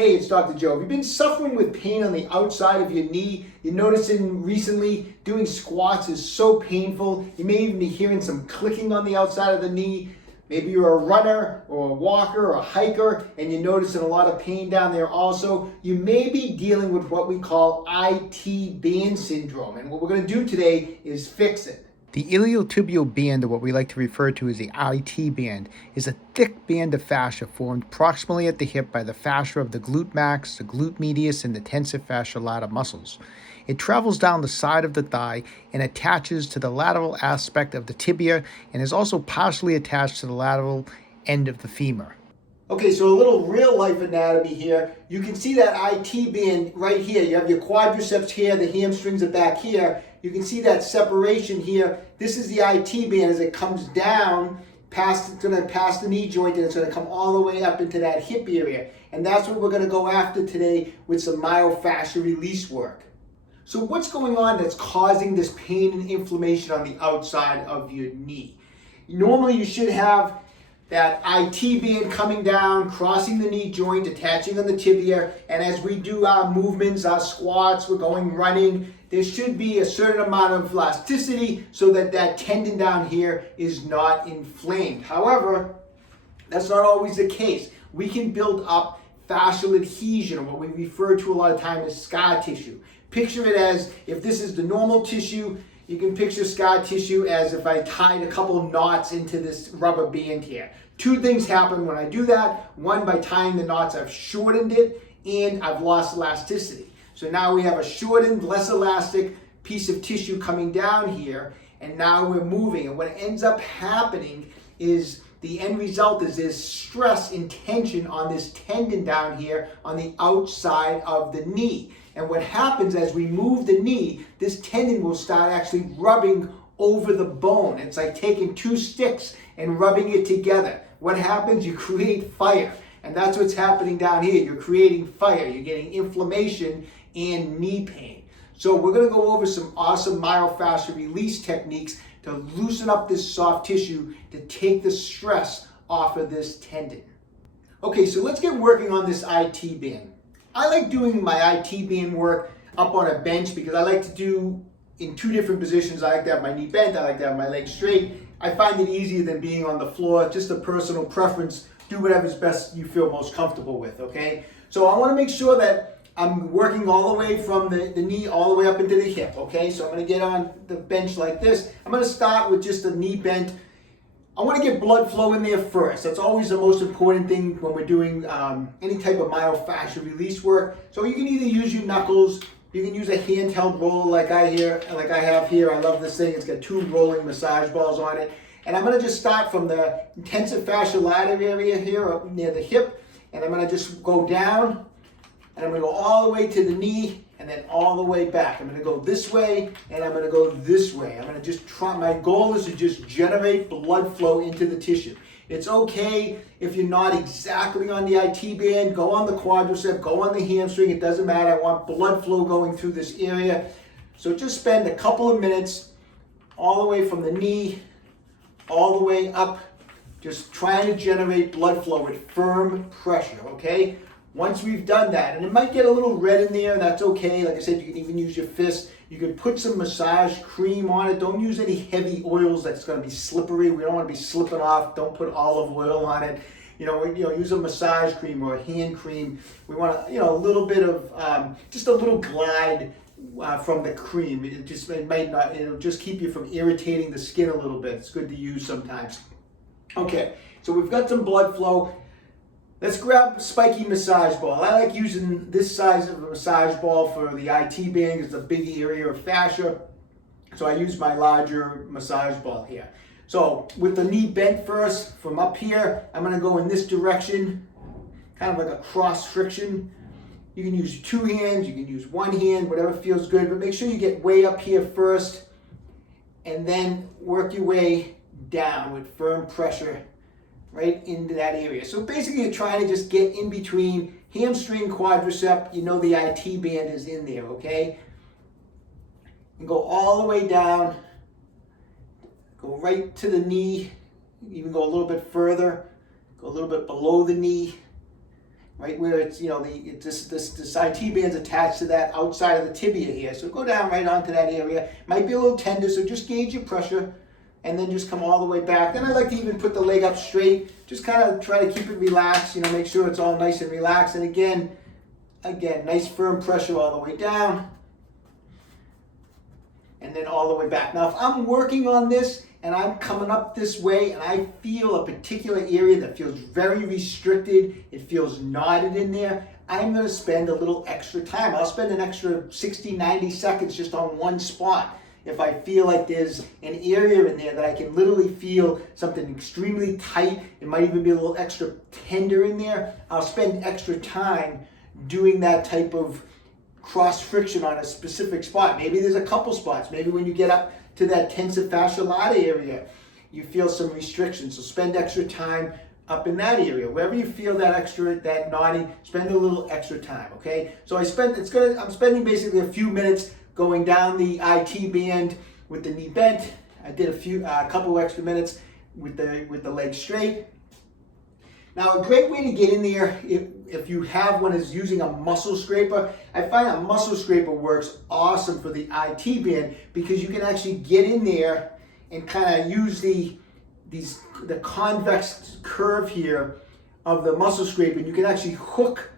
Hey, it's Dr. Joe. Have you been suffering with pain on the outside of your knee? You're noticing recently doing squats is so painful. You may even be hearing some clicking on the outside of the knee. Maybe you're a runner or a walker or a hiker and you're noticing a lot of pain down there also. You may be dealing with what we call IT band syndrome. And what we're going to do today is fix it. The iliotibial band, or what we like to refer to as the IT band, is a thick band of fascia formed proximally at the hip by the fascia of the glute max, the glute medius, and the tensor fascia lata muscles. It travels down the side of the thigh and attaches to the lateral aspect of the tibia and is also partially attached to the lateral end of the femur. Okay, so a little real life anatomy here. You can see that IT band right here. You have your quadriceps here, the hamstrings are back here. You can see that separation here. This is the IT band as it comes down past, it's gonna pass the knee joint and it's gonna come all the way up into that hip area. And that's what we're gonna go after today with some myofascial release work. So what's going on that's causing this pain and inflammation on the outside of your knee? Normally you should have that IT band coming down, crossing the knee joint, attaching on the tibia, and as we do our movements, our squats, we're going running, there should be a certain amount of elasticity so that that tendon down here is not inflamed. However, that's not always the case. We can build up fascial adhesion, or what we refer to a lot of time as scar tissue. Picture it as, if this is the normal tissue, you can picture scar tissue as if I tied a couple knots into this rubber band here. Two things happen when I do that. One, by tying the knots, I've shortened it and I've lost elasticity. So now we have a shortened, less elastic piece of tissue coming down here, and now we're moving. And what ends up happening is the end result is there's stress and tension on this tendon down here on the outside of the knee. And what happens as we move the knee, this tendon will start actually rubbing over the bone. It's like taking two sticks and rubbing it together. What happens? You create fire. And that's what's happening down here. You're creating fire. You're getting inflammation and knee pain. So we're going to go over some awesome myofascial release techniques to loosen up this soft tissue to take the stress off of this tendon. Okay, so let's get working on this IT band. I like doing my IT band work up on a bench because I like to do in two different positions. I like to have my knee bent, I like to have my legs straight. I find it easier than being on the floor, just a personal preference. Do whatever's best you feel most comfortable with, okay? So I wanna make sure that I'm working all the way from the knee all the way up into the hip, okay? So I'm gonna get on the bench like this. I'm gonna start with just the knee bent. I want to get blood flow in there first. That's always the most important thing when we're doing any type of myofascial release work. So you can either use your knuckles, you can use a handheld roller like I have here. I love this thing. It's got two rolling massage balls on it. And I'm going to just start from the tensor fascia lata area here up near the hip. And I'm going to just go down. And I'm going to go all the way to the knee and then all the way back. I'm going to go this way and I'm going to go this way. I'm going to just try, my goal is to just generate blood flow into the tissue. It's okay if you're not exactly on the IT band, go on the quadricep, go on the hamstring, it doesn't matter. I want blood flow going through this area. So just spend a couple of minutes all the way from the knee, all the way up, just trying to generate blood flow with firm pressure, okay? Once we've done that, and it might get a little red in there, that's okay. Like I said, you can even use your fist. You can put some massage cream on it. Don't use any heavy oils that's going to be slippery. We don't want to be slipping off. Don't put olive oil on it. Use a massage cream or a hand cream. We want a little bit of, just a little glide from the cream. It'll just keep you from irritating the skin a little bit. It's good to use sometimes. Okay, so we've got some blood flow. Let's grab a spiky massage ball. I like using this size of a massage ball for the IT band. It's a big area of fascia. So I use my larger massage ball here. So with the knee bent first, from up here, I'm gonna go in this direction, kind of like a cross friction. You can use two hands, you can use one hand, whatever feels good, but make sure you get way up here first and then work your way down with firm pressure right into that area. So basically you're trying to just get in between hamstring, quadricep, the IT band is in there, okay? And go all the way down, go right to the knee, even go a little bit further, go a little bit below the knee, right where it's, this IT band's attached to that outside of the tibia here. So go down right onto that area. Might be a little tender, so just gauge your pressure and then just come all the way back. Then I like to even put the leg up straight. Just kind of try to keep it relaxed, make sure it's all nice and relaxed. And again, nice firm pressure all the way down. And then all the way back. Now, if I'm working on this and I'm coming up this way and I feel a particular area that feels very restricted, it feels knotted in there, I'm going to spend a little extra time. I'll spend an extra 60, 90 seconds just on one spot. If I feel like there's an area in there that I can literally feel something extremely tight, it might even be a little extra tender in there, I'll spend extra time doing that type of cross friction on a specific spot. Maybe there's a couple spots. Maybe when you get up to that tensor lata area, you feel some restrictions. So spend extra time up in that area. Wherever you feel that knotting, spend a little extra time, okay? So I'm spending basically a few minutes going down the IT band with the knee bent. I did a couple extra minutes with the leg straight. Now, a great way to get in there, if you have one, is using a muscle scraper. I find a muscle scraper works awesome for the IT band because you can actually get in there and kind of use the convex curve here of the muscle scraper, and you can actually hook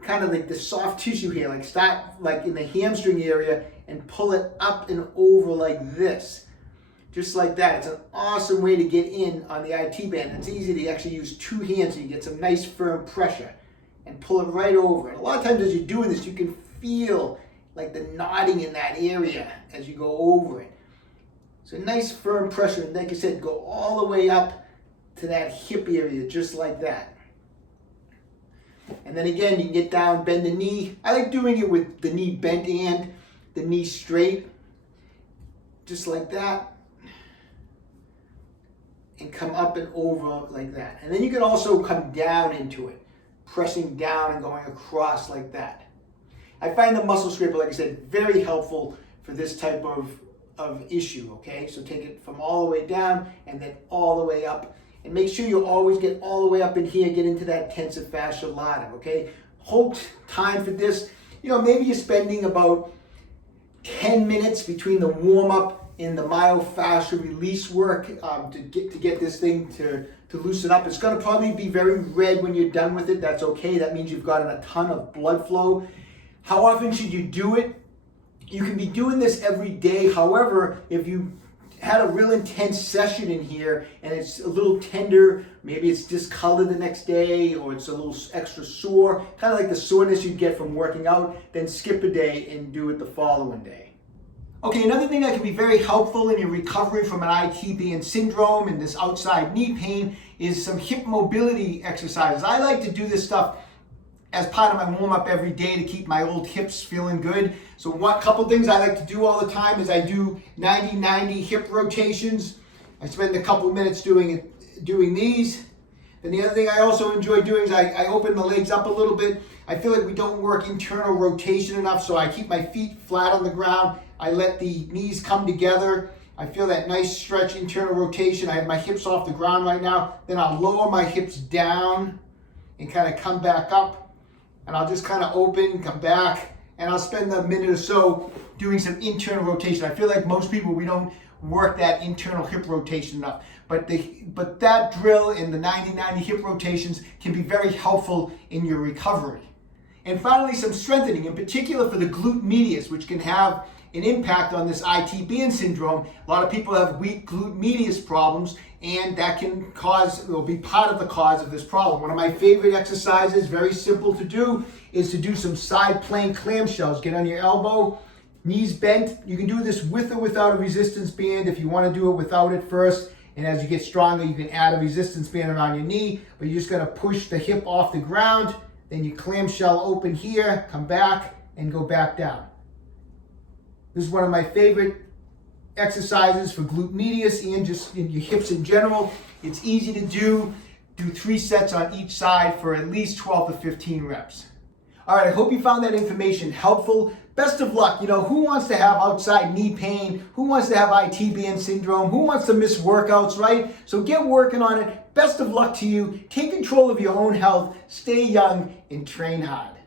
kind of like the soft tissue here, like start like in the hamstring area and pull it up and over like this. Just like that. It's an awesome way to get in on the IT band. It's easy to actually use two hands so you get some nice firm pressure and pull it right over. And a lot of times as you're doing this, you can feel like the knotting in that area as you go over it. So nice firm pressure, and like I said, go all the way up to that hip area, just like that. And then again, you can get down, bend the knee. I like doing it with the knee bent and the knee straight, just like that. And come up and over like that. And then you can also come down into it, pressing down and going across like that. I find the muscle scraper, like I said, very helpful for this type of issue, okay? So take it from all the way down and then all the way up. And make sure you always get all the way up in here, get into that tensor fascial lata, okay? Hold time for this. Maybe you're spending about 10 minutes between the warm-up in the myofascial release work to get this thing to loosen up. It's going to probably be very red when you're done with it. That's okay. That means you've gotten a ton of blood flow. How often should you do it? You can be doing this every day. However, if you had a real intense session in here and it's a little tender, maybe it's discolored the next day or it's a little extra sore, kind of like the soreness you get from working out, then skip a day and do it the following day. Okay, another thing that can be very helpful in your recovery from an IT band syndrome and this outside knee pain is some hip mobility exercises. I like to do this stuff as part of my warm-up every day to keep my old hips feeling good. So one couple things I like to do all the time is I do 90-90 hip rotations. I spend a couple minutes doing these. And the other thing I also enjoy doing is I open the legs up a little bit. I feel like we don't work internal rotation enough, so I keep my feet flat on the ground. I let the knees come together. I feel that nice stretch, internal rotation. I have my hips off the ground right now. Then I'll lower my hips down and kind of come back up. And I'll just kind of open, come back, and I'll spend a minute or so doing some internal rotation. I feel like most people, we don't work that internal hip rotation enough. But that drill in the 90-90 hip rotations can be very helpful in your recovery. And finally, some strengthening, in particular for the glute medius, which can have an impact on this IT band syndrome. A lot of people have weak glute medius problems, and that can be part of the cause of this problem. One of my favorite exercises, very simple to do, is to do some side plank clamshells. Get on your elbow, knees bent. You can do this with or without a resistance band. If you want to do it without it first, and as you get stronger, you can add a resistance band around your knee, but you're just going to push the hip off the ground. Then you clamshell open here, come back, and go back down. This is one of my favorite exercises for glute medius and just in your hips in general. It's easy to do. Do 3 sets on each side for at least 12 to 15 reps. All right, I hope you found that information helpful. Best of luck. Who wants to have outside knee pain? Who wants to have IT band syndrome? Who wants to miss workouts, right? So get working on it. best of luck to you. Take control of your own health, stay young, and train hard.